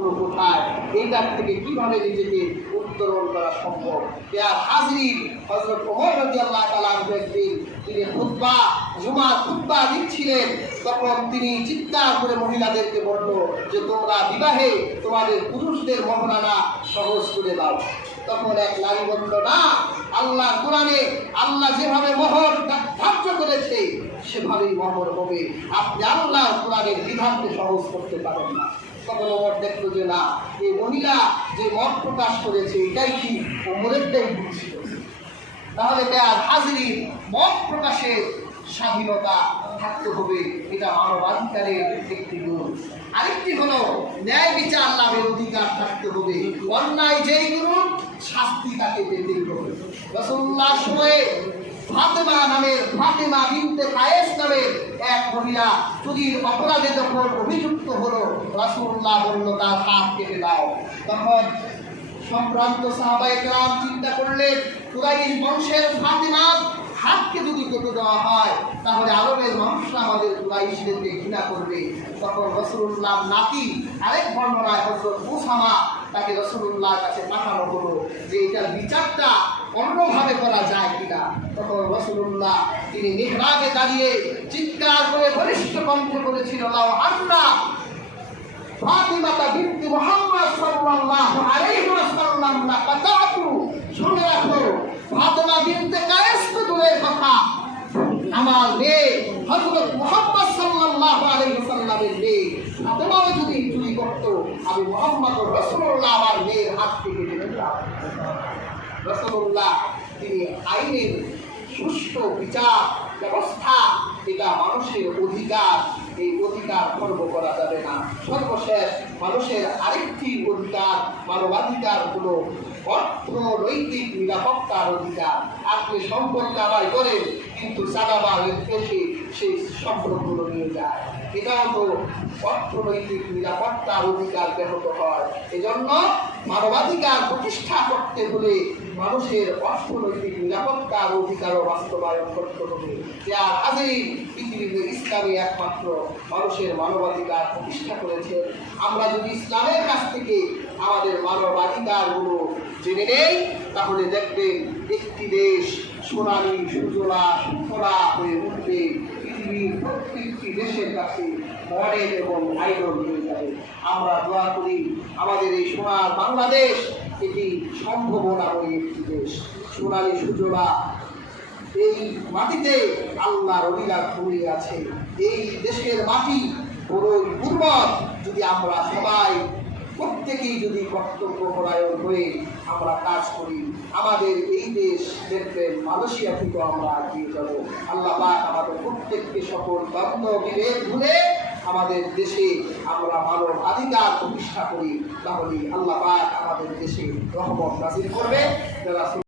গুলো কোথায়, এইটার থেকে কিভাবে নিজেকে উত্তরণ করা সম্ভব। হাজরিন, হযরত ওমর রাদিয়াল্লাহু তাআলা একদিন তিনি জুমার খুতবা দিচ্ছিলেন, তখন তিনি চিৎকার করে মহিলাদেরকে বলল যে তোমরা বিবাহে তোমাদের পুরুষদের মহারণা সহজ করে দাও। তখন এক নারী বলল, না, আল্লাহ কোরআনে আল্লাহ যেভাবে মোহর ধার্য করেছে সেভাবেই মোহর হবে, আপনি আল্লাহ কোরআনের বিধানকে সহজ করতে পারেন না। তখন ওমর দেখলো যে না, এই মহিলা যে মত প্রকাশ করেছে এটাই কি ওমরেরটাই ভুল ছিল। তাহলে হাজরিন, মত প্রকাশের স্বাধীনতা থাকতে হবে, এটা মানবাধিকারের একটি গুণ। আরেকটি হলো ন্যায় বিচার লাভের অধিকার থাকতে হবে। অন্যায় যেই গুণ শাস্তি তাকে পেতেই হবে। রাসূলুল্লাহ সময়ে ফাতেমা বিনতে কায়েস নামের এক মহিলা চুরির অপরাধে যখন অভিযুক্ত হলো, রাসূলুল্লাহ বলল তার হাত কেটে দাও। তখন সম্ভ্রান্ত সাহাবায়ে কেরাম চিন্তা করলেন, কুরাইশ বংশের ফাতেমার হাতকে যদি কেটে দেওয়া হয় তাহলে আরবের মানুষরা আমাদের কুরাইশদেরকে ঘৃণা করবে। তখন রাসূলুল্লাহ নাতি আরেক বর্ণনায় হযরত উসামা, তাকে রাসূলুল্লাহর কাছে পাঠানো হলো যে এটার বিচারটা অন্যভাবে করা যায় কিনা। তখন রাসূলুল্লাহ তিনি মিহরাবে দাঁড়িয়ে চিৎকার করে বলিষ্ঠ কণ্ঠে বলেছিল, লাউ আন্না ফাতিমা বিনতে মুহাম্মদ সাল্লাল্লাহু আলাইহি ওয়াসাল্লাম লাকাতাতু, শুনে রাখো, ফাতিমা বিনতে কায়েস তো দূরের কথা, আমার মেয়ে হযরত মুহাম্মদ সাল্লাল্লাহু আলাইহি ওয়াসাল্লামের মেয়ে ফাতিমাও যদি চুরি করত, আমি মুহাম্মদ রাসূলুল্লাহ আমার মেয়ের হাত থেকে কেটে দিতাম। রাসূলুল্লাহ তিনি আইনের সুষ্ঠু বিচার ব্যবস্থা, এটা মানুষের অধিকার, এই অধিকার খর্ব করা যাবে না। সর্বশেষ মানুষের আরেকটি অধিকার, মানবাধিকার হলো অর্থনৈতিক নিরাপত্তার অধিকার। আপনি সম্পদ কামাই করেন কিন্তু চাঁদাবাজ এসে সেই সম্পদগুলো নিয়ে যায়, এটাও তো অর্থনৈতিক নিরাপত্তার অধিকার ব্যাহত হয়। এজন্য মানবাধিকার প্রতিষ্ঠা করতে হলে মানুষের অর্থনৈতিক নিরাপত্তার অধিকারও বাস্তবায়ন করতে হবে। যার আজই পৃথিবীতে ইসলামী একমাত্র মানুষের মানবাধিকার প্রতিষ্ঠা করেছে। আমরা যদি ইসলামের কাছ থেকে আমাদের মানবাধিকারগুলো জেনে নেই তাহলে দেখবেন একটি দেশ সোনালী সুজলা সুফলা হয়ে উঠবে, পৃথিবীর প্রত্যেকটি দেশের কাছে মডেল এবং আইডল হয়ে যাবে। আমরা দোয়া করি আমাদের এই সোনার বাংলাদেশ এটি সম্ভাবনাময়ী একটি দেশ, সোনালী সুজলা। এই মাটিতে আল্লাহর অলিরা ঘুরে আছে। এই দেশের মাটি বড়ই উর্বর। যদি আমরা সবাই প্রত্যেকেই যদি কর্তব্য পরায়ণ হয়ে আমরা কাজ করি, আমাদের এই দেশ দেখবেন মালয়েশিয়া থেকে আমরা এগিয়ে যাব। আল্লাহ পাক আমাদের প্রত্যেককে সকল দ্বন্দ্ব বিভেদ ভুলে আমাদের দেশে আমরা মানবাধিকার প্রতিষ্ঠা করি, তাহলে আল্লাহ পাক আমাদের দেশে রহমত নাযিল করবে। যারা